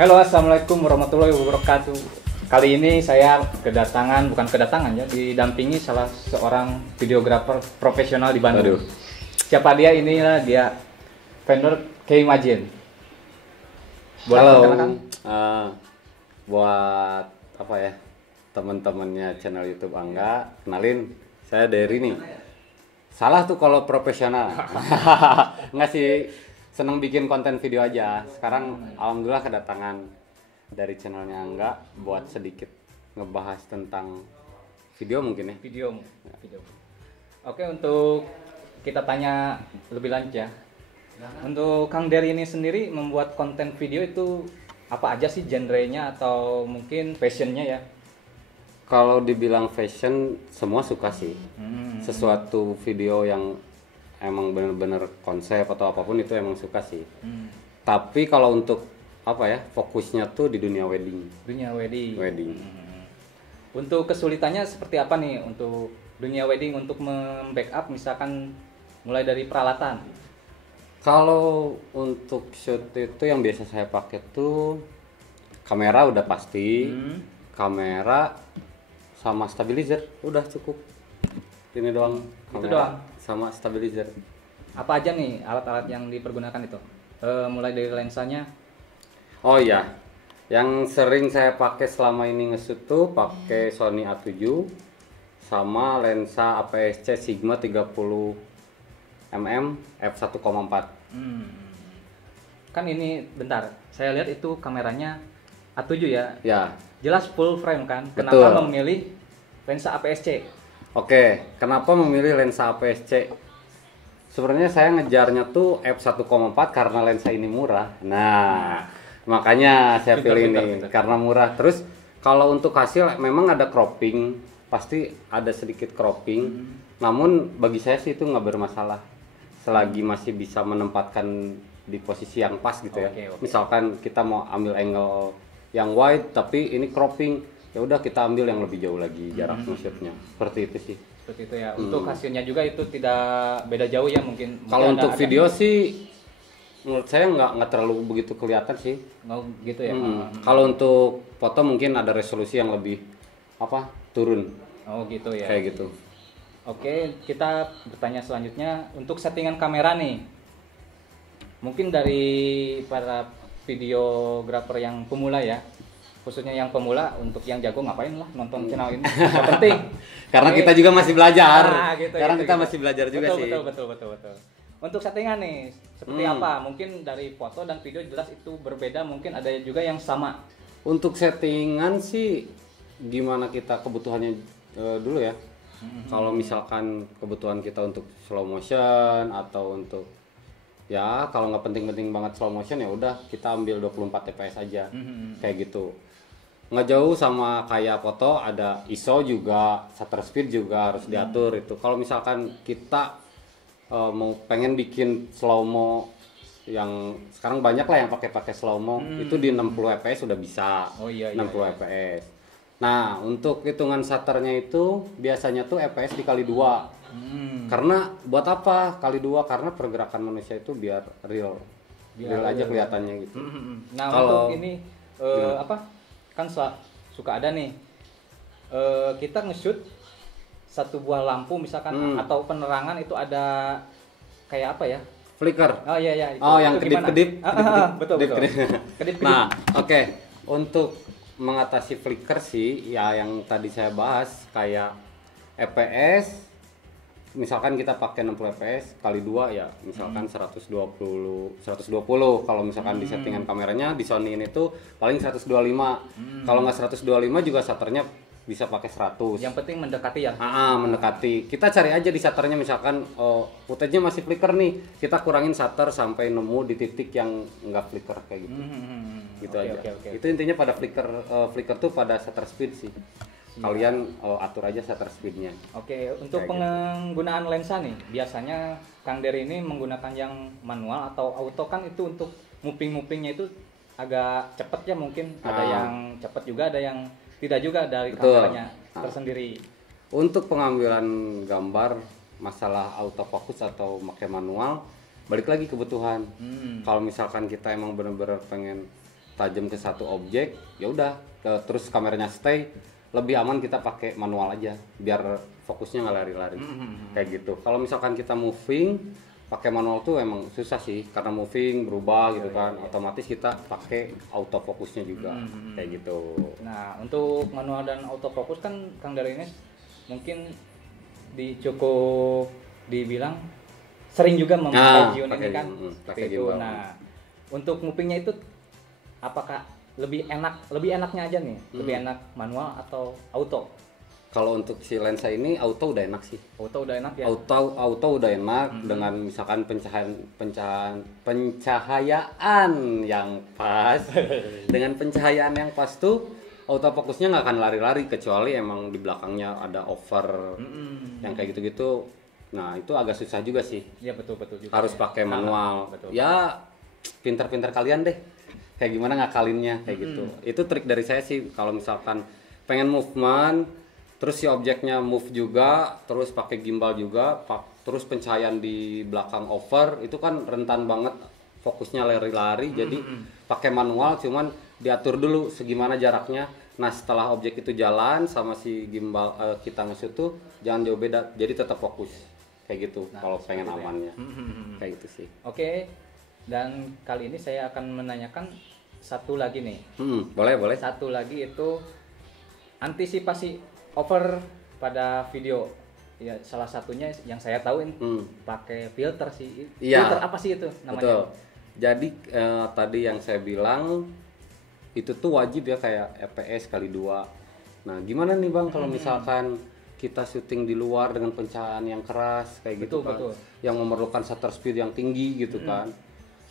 Halo, assalamualaikum warahmatullahi wabarakatuh. Kali ini saya bukan kedatangan ya, didampingi salah seorang videografer profesional di Bandung. Aduh. Siapa dia? Inilah dia, vendor K-Imagine. Boleh Halo, perkenalkan? buat apa ya, teman-temannya channel YouTube Angga, kenalin, saya Dery nih. Salah tuh kalau profesional. Nggak sih, seneng bikin konten video aja. Sekarang alhamdulillah kedatangan dari channelnya Angga buat sedikit ngebahas tentang video mungkin ya. Video. Oke, untuk kita tanya lebih lanjut ya. Untuk Kang Dery ini sendiri membuat konten video itu apa aja sih genrenya atau mungkin fashionnya ya? Kalau dibilang fashion, semua suka sih. Sesuatu video yang emang bener-bener konsep atau apapun itu emang suka sih. Tapi kalau untuk apa ya, fokusnya tuh di dunia wedding. Dunia wedding. Wedding. Untuk kesulitannya seperti apa nih untuk dunia wedding untuk membackup misalkan mulai dari peralatan? Kalau untuk shoot itu yang biasa saya pakai tuh kamera udah pasti, kamera sama stabilizer udah cukup. Ini doang. Itu Kamera doang? sama stabilizer. Apa aja nih alat-alat yang dipergunakan itu? Mulai dari lensanya. Oh iya, yang sering saya pakai selama ini nge-shoot tuh pakai Sony A7 sama lensa APS-C Sigma 30mm f1.4. Kan ini bentar, saya lihat itu kameranya A7 ya. Ya, Jelas full frame kan? Betul. Kenapa memilih lensa APS-C? oke. Kenapa memilih lensa APS-C? Sebenarnya saya ngejarnya tuh f1.4 karena lensa ini murah. Nah, makanya saya pilih ini karena murah. Terus kalau untuk hasil memang ada cropping, pasti ada sedikit cropping. Namun bagi saya sih itu nggak bermasalah selagi masih bisa menempatkan di posisi yang pas gitu ya. Oke. Misalkan kita mau ambil angle yang wide tapi ini cropping, ya udah kita ambil yang lebih jauh lagi jarak shootnya. Seperti itu sih. Seperti itu ya. Untuk hasilnya juga itu tidak beda jauh ya mungkin. Kalau Mungkin untuk ada- video sih menurut saya nggak terlalu begitu kelihatan sih. Oh, gitu ya. Kalau untuk foto mungkin ada resolusi yang lebih apa turun Oh, gitu ya. kayak gitu. Oke, kita bertanya selanjutnya untuk settingan kamera nih. Mungkin dari para videografer yang pemula ya, khususnya yang pemula, untuk yang jago ngapain lah nonton channel ini. Nggak penting. Karena Oke. kita juga masih belajar. Gitu, Sekarang gitu, kita gitu. masih belajar juga Betul, sih. Betul. Untuk settingan nih, seperti apa? Mungkin dari foto dan video jelas itu berbeda, mungkin ada juga yang sama. Untuk settingan sih gimana kita kebutuhannya dulu ya. Kalau misalkan kebutuhan kita untuk slow motion atau untuk ya kalau nggak penting-penting banget slow motion ya udah kita ambil 24 fps aja. Kayak gitu. Nggak jauh sama kayak foto, ada ISO juga, shutter speed juga harus diatur itu. Kalau misalkan kita mau pengen bikin slow mo yang sekarang banyak lah yang pakai slow mo, itu di 60 fps sudah bisa. Oh, iya, 60 fps. Nah, untuk hitungan shutternya itu biasanya tuh fps dikali 2. Karena buat apa kali 2? Karena pergerakan manusia itu biar real. Real aja kelihatannya gitu. Nah, Kalau- untuk ini apa? Kan suka ada nih kita nge-shoot satu buah lampu misalkan atau penerangan itu ada kayak apa ya? Flicker. Oh iya itu. Oh, yang itu gimana? kedip-kedip. Betul. Kedip-kedip. Kedip-kedip. Nah, oke. Untuk mengatasi flicker sih, ya yang tadi saya bahas kayak FPS. Misalkan kita pakai 60 fps kali 2 ya, misalkan 120 kalau misalkan di settingan kameranya di Sony ini tuh paling 125. Kalau nggak 125 juga shutternya bisa pakai 100. Yang penting mendekati ya. Mendekati. Kita cari aja di shutternya misalkan footage-nya masih flicker nih, kita kurangin shutter sampai nemu di titik yang nggak flicker kayak gitu. Gitu Oke, aja. oke. Itu intinya pada flicker tuh pada shutter speed sih. Kalian atur aja shutter speednya. Oke, untuk Kayak penggunaan lensa nih, biasanya Kang Dery ini menggunakan yang manual atau auto, kan itu untuk movingnya itu agak cepet ya mungkin. Ada yang cepet juga, ada yang tidak juga dari Betul. kameranya tersendiri. Untuk pengambilan gambar masalah autofocus atau pakai manual, balik lagi kebutuhan. Kalau misalkan kita emang bener-bener pengen tajam ke satu objek, ya udah terus kameranya stay, lebih aman kita pakai manual aja biar fokusnya nggak lari-lari. Kayak gitu. Kalau misalkan kita moving pakai manual tuh emang susah sih karena moving berubah gitu kan. Otomatis kita pakai autofokusnya juga. Kayak gitu. Nah, untuk manual dan autofocus kan Kang Dari ini mungkin cukup dibilang sering juga memakai Zhiyun ini kan. Pakai Seperti itu. gimbal. Nah, untuk movingnya itu apakah lebih enaknya aja nih? Lebih enak manual atau auto? Kalau untuk si lensa ini auto udah enak sih. Auto udah enak ya. Auto udah enak dengan misalkan pencahayaan yang pas. Dengan pencahayaan yang pas tuh autofokusnya nggak akan lari-lari kecuali emang di belakangnya ada over yang kayak gitu-gitu. Nah, itu agak susah juga sih. Iya, betul juga. Harus pakai manual. Betul. Ya pinter-pinter kalian deh. Kayak gimana ngakalinnya kayak gitu. Itu trik dari saya sih kalau misalkan pengen movement terus si objeknya move juga, terus pakai gimbal juga, terus pencahayaan di belakang over, itu kan rentan banget fokusnya lari-lari, jadi pakai manual cuman diatur dulu segimana jaraknya. Nah setelah objek itu jalan sama si gimbal kita nge-shoot tuh jangan jauh beda, jadi tetap fokus kayak gitu. Nah, kalau pengen gitu ya. amannya kayak gitu sih. Oke, dan kali ini saya akan menanyakan satu lagi nih. Boleh. Satu lagi itu antisipasi over pada video. Ya, salah satunya yang saya tahu pakai filter sih. Iya. Filter apa sih itu namanya? Betul. Jadi tadi yang saya bilang itu tuh wajib ya kayak FPS kali 2. Nah, gimana nih Bang kalau misalkan kita syuting di luar dengan pencahayaan yang keras kayak gitu kan. Betul. Yang memerlukan shutter speed yang tinggi gitu kan.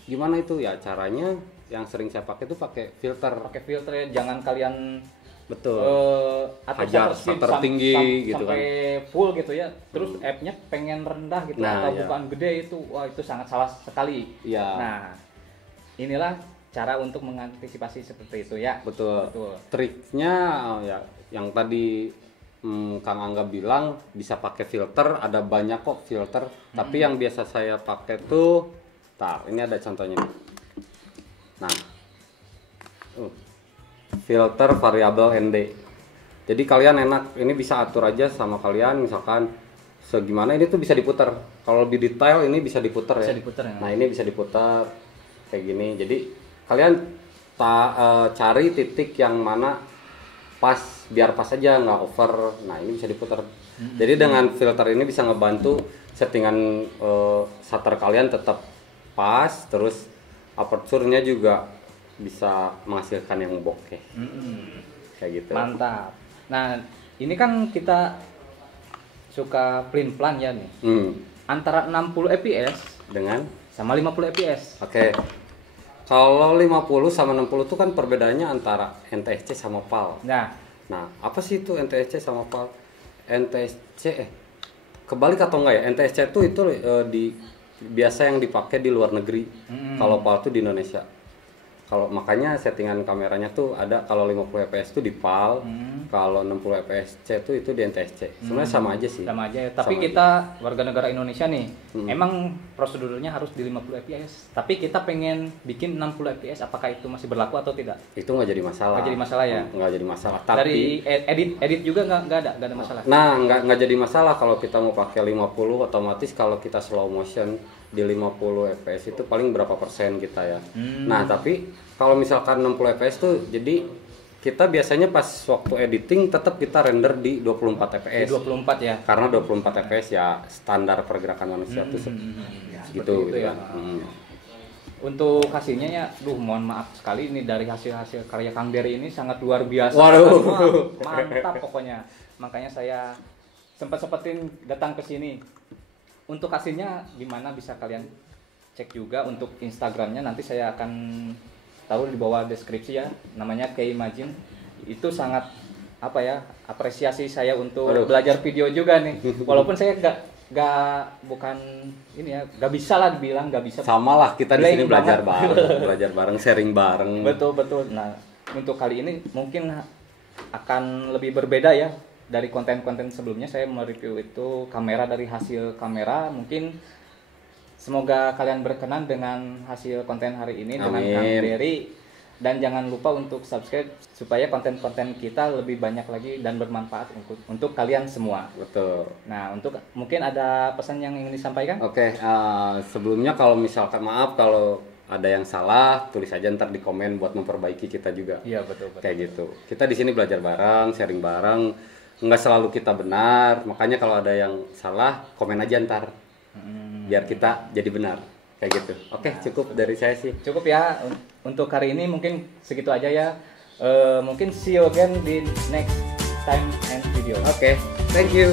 Gimana itu ya caranya? Yang sering saya pakai tuh pakai filter. Pakai filter ya, jangan kalian Betul. hajar shutter tinggi gitu sampai full gitu ya. Terus app-nya pengen rendah gitu Nah, atau iya. bukan gede itu. Wah, itu sangat salah sekali. Iya. Nah, inilah cara untuk mengantisipasi seperti itu ya. Betul. Triknya ya yang tadi Kang Angga bilang bisa pakai filter, ada banyak kok filter. Tapi yang biasa saya pakai tuh, ini ada contohnya nih. Nah, filter variabel ND. Jadi kalian enak, ini bisa atur aja sama kalian, misalkan segimana ini tuh bisa diputar. Kalau lebih detail ini bisa diputar ya. Bisa diputar ya. Nah ini bisa diputar kayak gini. Jadi kalian cari titik yang mana pas, biar pas aja nggak over. Nah ini bisa diputar. Jadi dengan filter ini bisa ngebantu settingan shutter kalian tetap pas, terus aperture-nya juga bisa menghasilkan yang bokeh. Kayak gitu. Mantap. Nah, ini kan kita suka plan ya nih. Antara 60 fps Dengan sama 50 fps. Oke. Kalau 50 sama 60 itu kan perbedaannya antara NTSC sama PAL. Nah, Apa sih itu NTSC sama PAL? NTSC kebalik atau enggak ya? NTSC itu biasa yang dipakai di luar negeri. Kalau PAL itu di Indonesia. Kalau makanya settingan kameranya tuh ada kalau 50 fps itu di PAL, kalau 60 fps itu di NTSC. Sebenarnya sama aja sih. sama aja ya. Tapi kita warga negara Indonesia nih, emang prosedurnya harus di 50 fps. Tapi kita pengen bikin 60 fps, apakah itu masih berlaku atau tidak? Itu nggak jadi masalah. Nggak jadi masalah ya? Nggak jadi masalah. Tapi Dari edit juga nggak ada masalah. nah nggak jadi masalah kalau kita mau pakai 50, otomatis kalau kita slow motion di 50 fps itu paling berapa persen kita ya. Nah tapi kalau misalkan 60 fps tuh jadi kita biasanya pas waktu editing tetap kita render di 24 fps. Di 24 ya. Karena 24 fps ya standar pergerakan manusia tuh gitu ya. kan. Untuk hasilnya ya, mohon maaf sekali ini dari hasil karya Kang Dery ini sangat luar biasa. Waduh. Mantap pokoknya. Makanya saya sempetin datang ke sini. Untuk hasilnya gimana bisa kalian cek juga untuk Instagramnya, nanti saya akan taruh di bawah deskripsi ya, namanya K-Imagine. Itu sangat apresiasi saya untuk belajar video juga nih. Walaupun saya bukan ini ya, nggak bisa lah dibilang nggak bisa. Sama lah kita di sini belajar bareng, sharing bareng. Betul. Nah untuk kali ini mungkin akan lebih berbeda ya dari konten-konten sebelumnya. Saya mereview itu kamera dari hasil kamera. Mungkin semoga kalian berkenan dengan hasil konten hari ini. Amin. Dengan Kang Dery. dan jangan lupa untuk subscribe supaya konten-konten kita lebih banyak lagi dan bermanfaat untuk kalian semua. Betul. Nah, untuk mungkin ada pesan yang ingin disampaikan? Oke, sebelumnya kalau misalkan maaf kalau ada yang salah, tulis aja ntar di komen buat memperbaiki kita juga. Iya, betul. Kayak gitu. Kita di sini belajar bareng, sharing bareng. Nggak selalu kita benar, makanya kalau ada yang salah, komen aja ntar. Biar kita jadi benar. Kayak gitu. Oke, cukup dari saya sih. Cukup ya untuk hari ini, mungkin segitu aja ya. Mungkin see you again di next time and video. Oke, thank you.